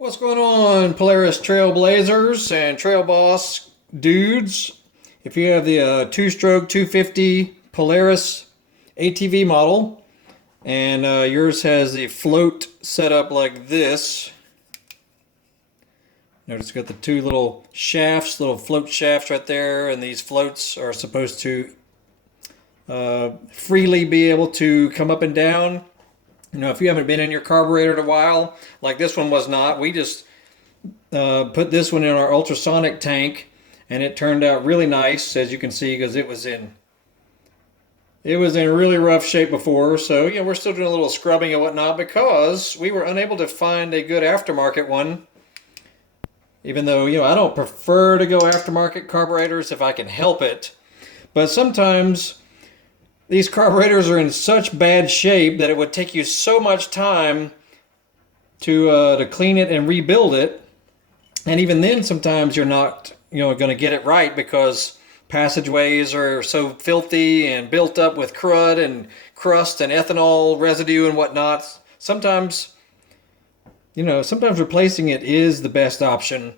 What's going on, Polaris Trailblazers and Trail Boss dudes? If you have the two-stroke 250 Polaris ATV model and yours has the float set up like this, notice it's got the two little shafts, little float shafts right there, and these floats are supposed to freely be able to come up and down. You know, if you haven't been in your carburetor in a while, like this one was not, we just put this one in our ultrasonic tank, and it turned out really nice, as you can see, because it was in really rough shape before. So, you know, we're still doing a little scrubbing and whatnot because we were unable to find a good aftermarket one. Even though, you know, I don't prefer to go aftermarket carburetors if I can help it. But sometimes these carburetors are in such bad shape that it would take you so much time to clean it and rebuild it. And even then, sometimes you're not, going to get it right because passageways are so filthy and built up with crud and crust and ethanol residue and whatnot. Sometimes replacing it is the best option.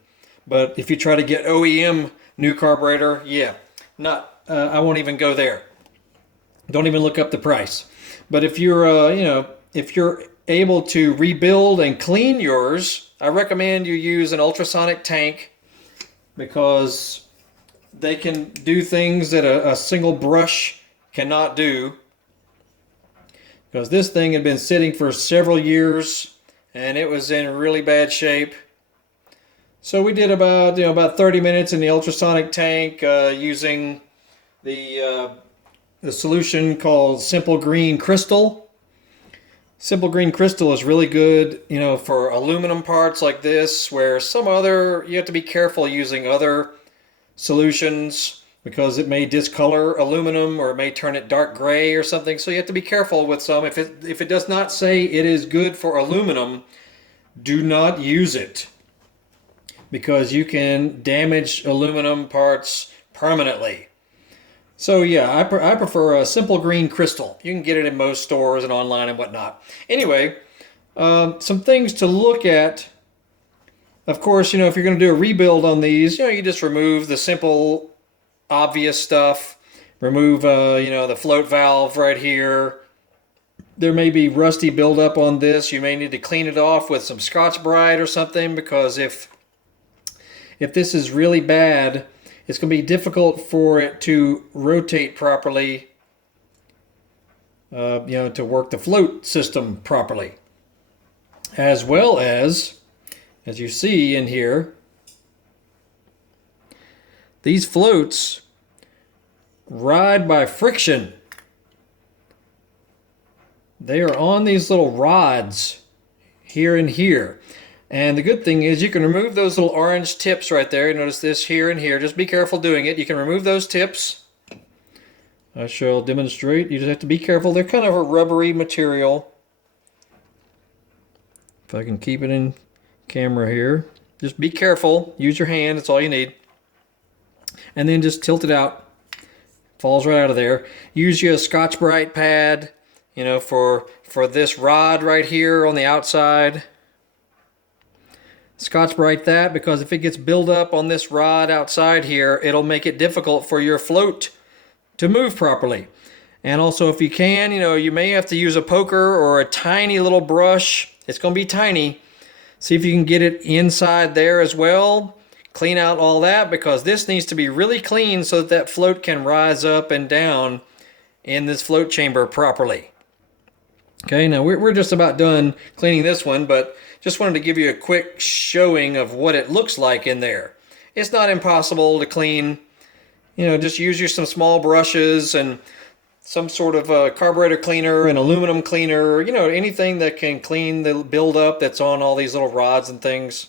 But if you try to get OEM new carburetor, I won't even go there. Don't even look up the price. But if you're, if you're able to rebuild and clean yours, I recommend you use an ultrasonic tank because they can do things that a single brush cannot do. Because this thing had been sitting for several years and it was in really bad shape. So we did about 30 minutes in the ultrasonic tank using the solution called Simple Green Crystal. Simple Green Crystal is really good, for aluminum parts like this, where you have to be careful using other solutions because it may discolor aluminum or it may turn it dark gray or something. So you have to be careful with some. If it does not say it is good for aluminum, do not use it because you can damage aluminum parts permanently. So yeah, I prefer a Simple Green Crystal. You can get it in most stores and online and whatnot. Anyway, some things to look at. Of course, if you're going to do a rebuild on these, you just remove the simple, obvious stuff. Remove, the float valve right here. There may be rusty buildup on this. You may need to clean it off with some Scotch-Brite or something because if this is really bad, it's going to be difficult for it to rotate properly, to work the float system properly. As well as you see in here, these floats ride by friction. They are on these little rods here and here. And the good thing is you can remove those little orange tips right there. You notice this here and here. Just be careful doing it. You can remove those tips. I shall demonstrate. You just have to be careful. They're kind of a rubbery material. If I can keep it in camera here. Just be careful. Use your hand. That's all you need. And then just tilt it out. Falls right out of there. Use your Scotch-Brite pad, for this rod right here on the outside. Scotch-Brite that because if it gets built up on this rod outside here, it'll make it difficult for your float to move properly. And also if you can, you may have to use a poker or a tiny little brush. It's going to be tiny. See if you can get it inside there as well. Clean out all that because this needs to be really clean so that float can rise up and down in this float chamber properly. Okay, now we're just about done cleaning this one, but just wanted to give you a quick showing of what it looks like in there. It's not impossible to clean. Just use some small brushes and some sort of carburetor cleaner, an aluminum cleaner, anything that can clean the buildup that's on all these little rods and things.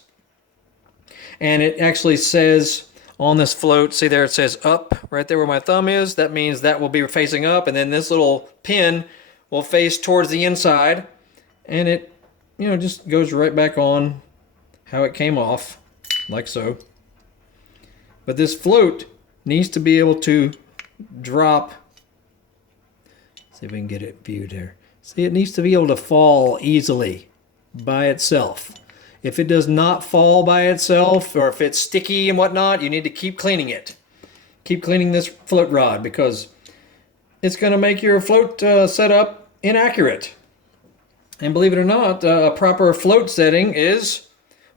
And it actually says on this float, see there it says up right there where my thumb is. That means that will be facing up, and then this little pin will face towards the inside, and it just goes right back on how it came off, like so. But this float needs to be able to drop. See if we can get it viewed here. See, it needs to be able to fall easily by itself. If it does not fall by itself, or if it's sticky and whatnot, you need to keep cleaning it. Keep cleaning this float rod, because it's going to make your float setup inaccurate. And believe it or not, a proper float setting is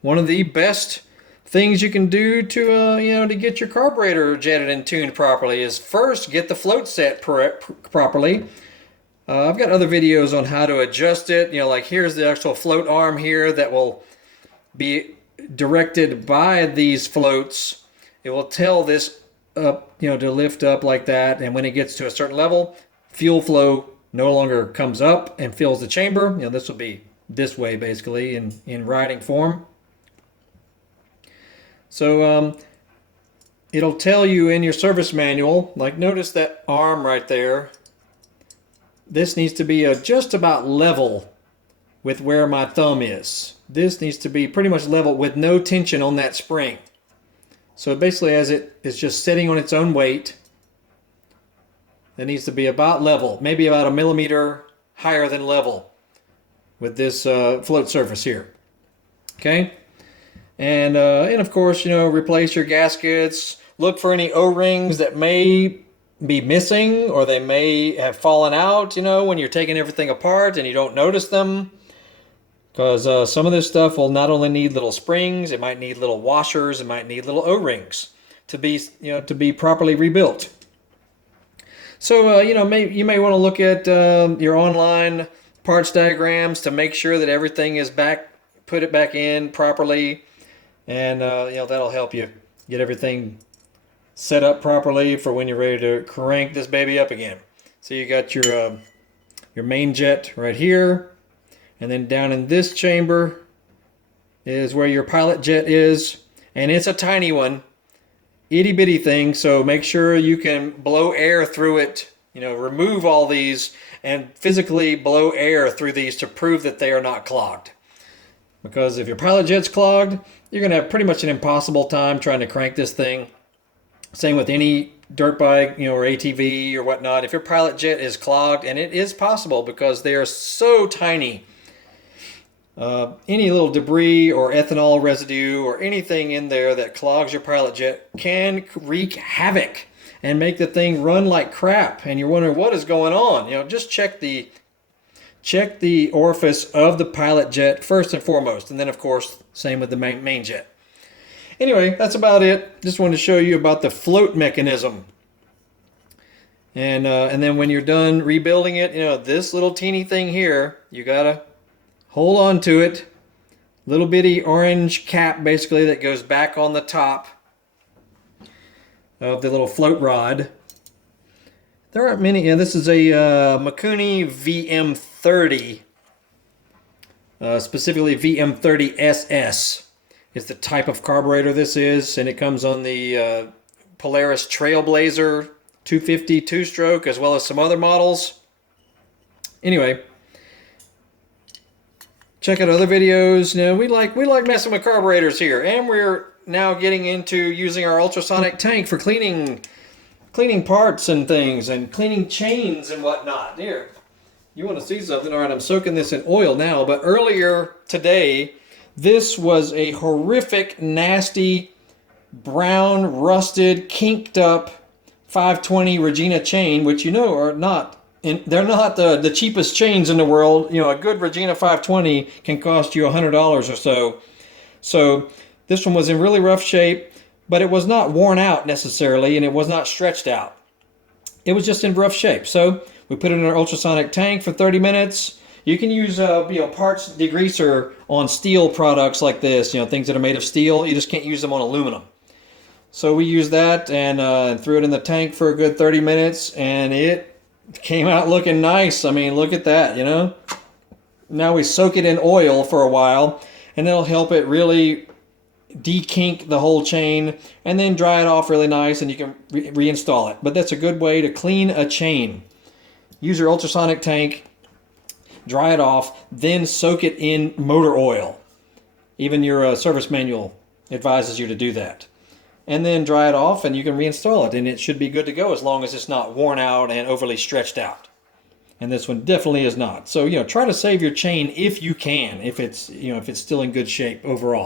one of the best things you can do to to get your carburetor jetted and tuned properly. Is first get the float set properly. I've got other videos on how to adjust it. Like here's the actual float arm here that will be directed by these floats. It will tell this up, to lift up like that, and when it gets to a certain level, fuel flow no longer comes up and fills the chamber. This will be this way basically in riding form. So it'll tell you in your service manual, like notice that arm right there. This needs to be just about level with where my thumb is. This needs to be pretty much level with no tension on that spring. So basically, as it is just sitting on its own weight, it needs to be about level, maybe about 1 millimeter higher than level with this float surface here. Okay? And of course, replace your gaskets. Look for any O-rings that may be missing, or they may have fallen out, when you're taking everything apart and you don't notice them. Because some of this stuff will not only need little springs, it might need little washers, it might need little O-rings to be properly rebuilt. So you may want to look at your online parts diagrams to make sure that everything is back, put it back in properly, and that'll help you get everything set up properly for when you're ready to crank this baby up again. So you got your main jet right here. And then down in this chamber is where your pilot jet is. And it's a tiny one, itty bitty thing. So make sure you can blow air through it. Remove all these and physically blow air through these to prove that they are not clogged. Because if your pilot jet's clogged, you're going to have pretty much an impossible time trying to crank this thing. Same with any dirt bike, or ATV or whatnot. If your pilot jet is clogged, and it is possible because they are so tiny, any little debris or ethanol residue or anything in there that clogs your pilot jet can wreak havoc and make the thing run like crap. And you're wondering what is going on. Just check the orifice of the pilot jet first and foremost, and then of course same with the main jet. Anyway, that's about it. Just wanted to show you about the float mechanism. And then when you're done rebuilding it, this little teeny thing here, you gotta hold on to it. Little bitty orange cap basically that goes back on the top of the little float rod. There aren't many. This is a Mikuni VM30, specifically VM30SS is the type of carburetor this is, and it comes on the Polaris Trailblazer 250 two-stroke as well as some other models. Anyway, check out other videos. We like messing with carburetors here, and we're now getting into using our ultrasonic tank for cleaning parts and things, and cleaning chains and whatnot. Here, you want to see something? All right, I'm soaking this in oil now, but earlier today, this was a horrific, nasty, brown, rusted, kinked up 520 Regina chain, which are not. They're not the cheapest chains in the world. A good Regina 520 can cost you $100 or so. So this one was in really rough shape, but it was not worn out necessarily, and it was not stretched out. It was just in rough shape. So we put it in our ultrasonic tank for 30 minutes. You can use parts degreaser on steel products like this, things that are made of steel. You just can't use them on aluminum. So we used that and threw it in the tank for a good 30 minutes, and it came out looking nice. I mean, look at that, Now we soak it in oil for a while, and it'll help it really de-kink the whole chain, and then dry it off really nice, and you can reinstall it. But that's a good way to clean a chain. Use your ultrasonic tank, dry it off, then soak it in motor oil. Even your service manual advises you to do that. And then dry it off, and you can reinstall it, and it should be good to go as long as it's not worn out and overly stretched out. and this one definitely is not. So, try to save your chain if you can, if it's, if it's still in good shape overall.